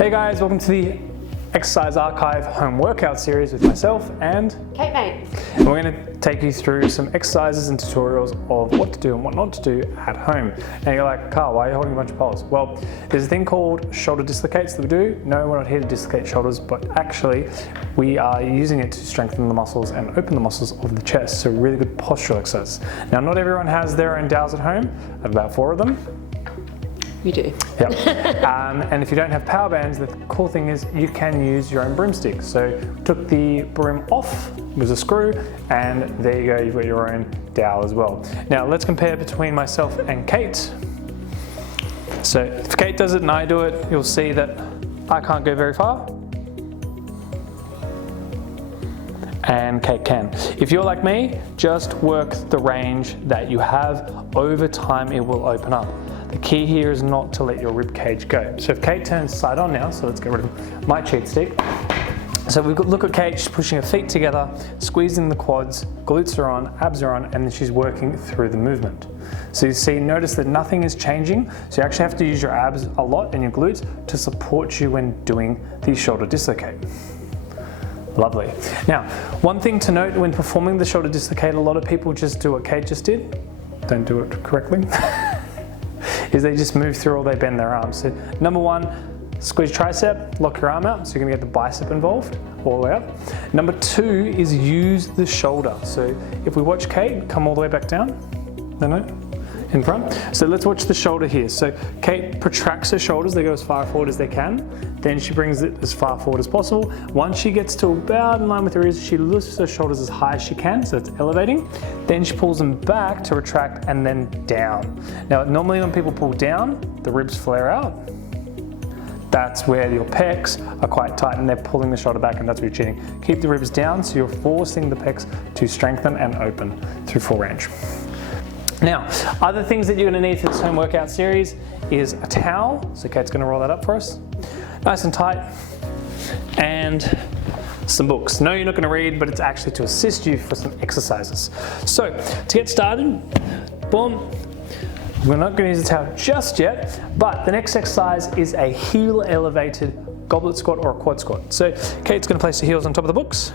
Hey guys, welcome to the Exercise Archive home workout series with myself and Kate Mate. And we're going to take you through some exercises and tutorials of what to do and what not to do at home. And you're like, Carl, why are you holding a bunch of poles? Well, there's a thing called shoulder dislocates that we do. No, we're not here to dislocate shoulders, but actually we are using it to strengthen the muscles and open the muscles of the chest. So really good postural exercise. Now, not everyone has their own dowels at home. I have about 4 of them. You do. Yep. And if you don't have power bands, the cool thing is you can use your own broomstick. So took the broom off with a screw, and there you go, you've got your own dowel as well. Now let's compare between myself and Kate. So if Kate does it and I do it, you'll see that I can't go very far, and Kate can. If you're like me, just work the range that you have. Over time, it will open up. The key here is not to let your rib cage go. So if Kate turns side on now, so let's get rid of my cheat stick. So we look at Kate, she's pushing her feet together, squeezing the quads, glutes are on, abs are on, and then she's working through the movement. So you see, notice that nothing is changing. So you actually have to use your abs a lot and your glutes to support you when doing the shoulder dislocate. Lovely. Now, one thing to note when performing the shoulder dislocate, a lot of people just do what Kate just did. Don't do it correctly. Is they just move through or they bend their arms. So number 1, squeeze tricep, lock your arm out, so you're gonna get the bicep involved all the way up. Number 2 is use the shoulder. So if we watch Kate come all the way back down, no, in front. So let's watch the shoulder here. So Kate protracts her shoulders, they go as far forward as they can. Then she brings it as far forward as possible. Once she gets to about in line with her ears, she lifts her shoulders as high as she can, so it's elevating. Then she pulls them back to retract and then down. Now, normally when people pull down, the ribs flare out. That's where your pecs are quite tight and they're pulling the shoulder back, and that's what you're cheating. Keep the ribs down, so you're forcing the pecs to strengthen and open through full range. Now, other things that you're gonna need for this home workout series is a towel. So Kate's gonna roll that up for us. Nice and tight. And some books. No, you're not gonna read, but it's actually to assist you for some exercises. So, to get started, boom. We're not gonna use the towel just yet, but the next exercise is a heel elevated goblet squat or a quad squat. So, Kate's gonna place the heels on top of the books.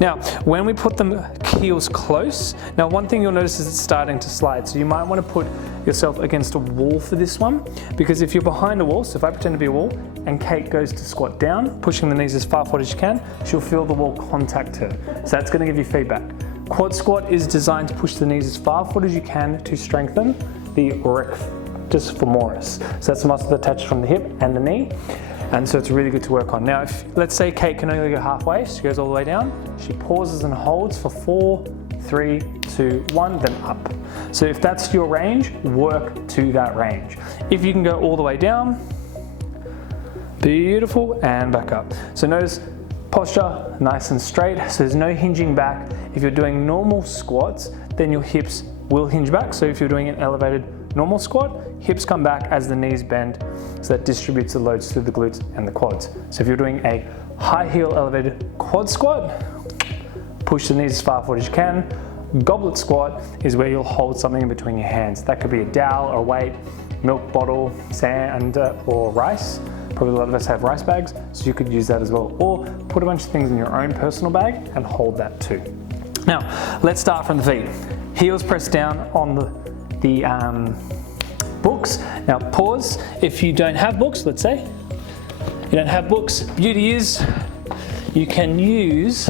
Now, when we put the heels close, now one thing you'll notice is it's starting to slide. So you might want to put yourself against a wall for this one, because if you're behind a wall, so if I pretend to be a wall and Kate goes to squat down, pushing the knees as far forward as you can, she'll feel the wall contact her. So that's going to give you feedback. Quad squat is designed to push the knees as far forward as you can to strengthen the rectus femoris. So that's the muscle attached from the hip and the knee. And so it's really good to work on. Now, if let's say Kate can only go halfway, she goes all the way down, she pauses and holds for 4, 3, 2, 1, then up. So if that's your range, work to that range. If you can go all the way down, beautiful, and back up. So notice posture, nice and straight, so there's no hinging back. If you're doing normal squats, then your hips will hinge back. So if you're doing an elevated normal squat, hips come back as the knees bend, so that distributes the loads through the glutes and the quads. So if you're doing a high heel elevated quad squat, push the knees as far forward as you can. Goblet squat is where you'll hold something in between your hands. That could be a dowel, a weight, milk bottle, sand, or rice. Probably a lot of us have rice bags, so you could use that as well. Or put a bunch of things in your own personal bag and hold that too. Now, let's start from the feet. Heels pressed down on the books. Now pause. If you don't have books, let's say you don't have books, beauty is you can use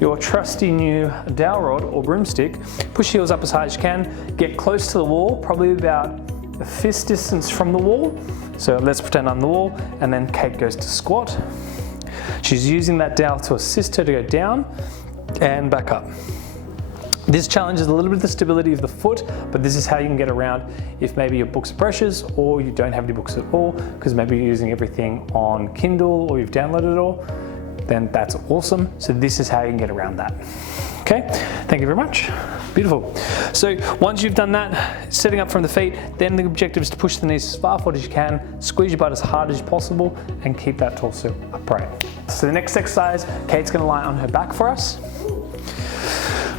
your trusty new dowel rod or broomstick. Push heels up as high as you can. Get close to the wall, probably about a fist distance from the wall. So let's pretend I'm the wall, and then Kate goes to squat. She's using that dowel to assist her to go down and back up. This challenges a little bit of the stability of the foot, but this is how you can get around if maybe your books are precious or you don't have any books at all, because maybe you're using everything on Kindle or you've downloaded it all, then that's awesome. So this is how you can get around that. Okay, thank you very much. Beautiful. So once you've done that, setting up from the feet, then the objective is to push the knees as far forward as you can, squeeze your butt as hard as possible, and keep that torso upright. So the next exercise, Kate's gonna lie on her back for us.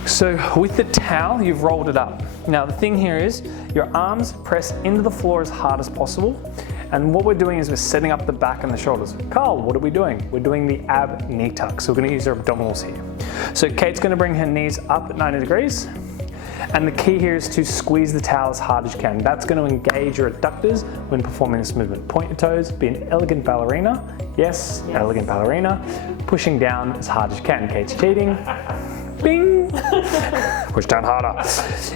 So with the towel, you've rolled it up. Now the thing here is your arms press into the floor as hard as possible, And what we're doing is we're setting up the back and the shoulders. Carl, what are we doing? We're doing the ab knee tuck. So we're gonna use our abdominals here. So Kate's gonna bring her knees up at 90 degrees. And the key here is to squeeze the towel as hard as you can. That's going to engage your adductors when performing this movement. Point your toes, be an elegant ballerina. Yes, elegant ballerina. Pushing down as hard as you can. Kate's cheating. Bing! Push down harder.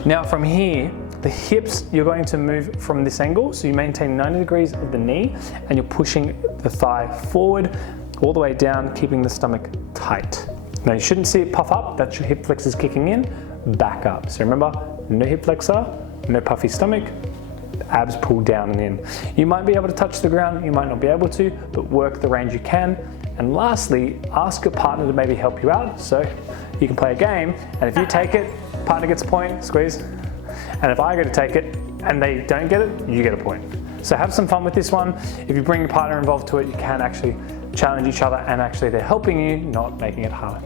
Now from here, the hips, you're going to move from this angle. So you maintain 90 degrees of the knee and you're pushing the thigh forward all the way down, keeping the stomach tight. Now you shouldn't see it puff up. That's your hip flexors kicking in. Back up. So remember, no hip flexor, no puffy stomach, abs pull down and in. You might be able to touch the ground, you might not be able to, but work the range you can. And lastly, ask your partner to maybe help you out. So you can play a game, and if you take it, partner gets a point, squeeze. And if I go to take it and they don't get it, you get a point. So have some fun with this one. If you bring your partner involved to it, you can actually challenge each other, and actually they're helping you, not making it harder,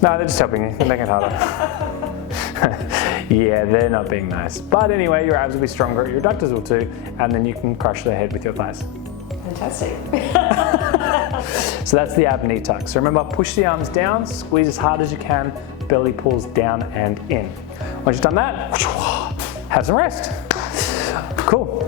No, they're just helping you. They're making it harder. Yeah, they're not being nice. But anyway, your abs will be stronger, your adductors will too, and then you can crush their head with your thighs. Fantastic. So that's the ab knee tuck. So remember, push the arms down, squeeze as hard as you can, belly pulls down and in. Once you've done that, have some rest. Cool.